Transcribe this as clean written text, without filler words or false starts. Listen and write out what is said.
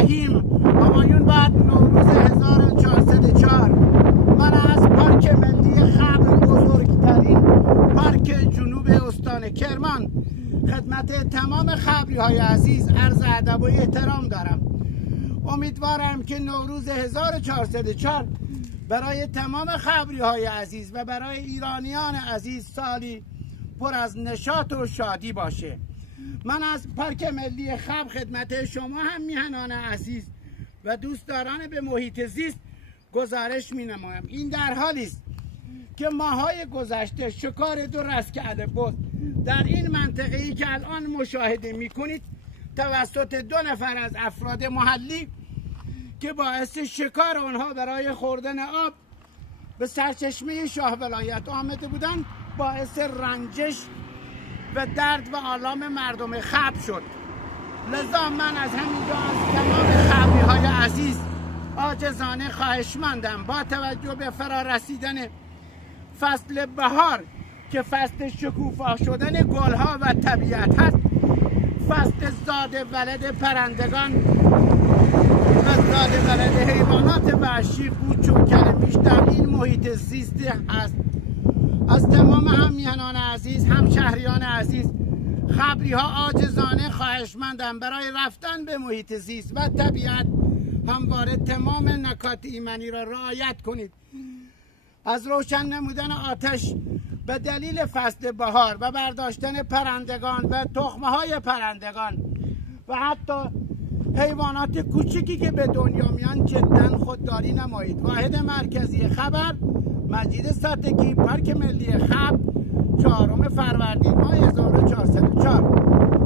الرحیم. همایون بعد نوروز 1404 من از پارک ملی خبر، بزرگترین پارک جنوب استان کرمان، خدمت تمام خبری های عزیز عرض ادب و احترام دارم. امیدوارم که نوروز 1404 برای تمام خبری های عزیز و برای ایرانیان عزیز سالی پر از نشاط و شادی باشه. من از پارک ملی خبر خدمت شما هم میهنان عزیز و دوستداران به محیط زیست گزارش می نمایم. این در حالی است که ماهای گذشته شکار دو رسکله بود در این منطقه‌ای که الان مشاهده می کنید توسط 2 نفر از افراد محلی که باعث شکار آنها برای خوردن آب به سرچشمه شاه ولایت آمده بودند باعث رنجش و درد و آلام مردم خبر شد. لذا من از همینجا از تمام خبری های عزیز عاجزانه خواهشمندم با توجه به فرا رسیدن فصل بهار که فصل شکوفا شدن گلها و طبیعت هست، فصل زاد ولد پرندگان و زاد ولد حیوانات وحشی قوچ و کلمیش در این محیط زیست هست. از تمام همیهنان عزیز، همشهریان عزیز، خبری ها عاجزانه خواهشمندم برای رفتن به محیط زیست و طبیعت همواره تمام نکات ایمنی را رعایت کنید. از روشن نمودن آتش به دلیل فصل بهار و برداشتن پرندگان و تخمه های پرندگان و حتی حیوانات کوچکی که به دنیا میان جدا خودداری نمایید. واحد مرکزی خبر، مجید ساتگی، پارک ملی خبر، 4 فروردین ماه 1404.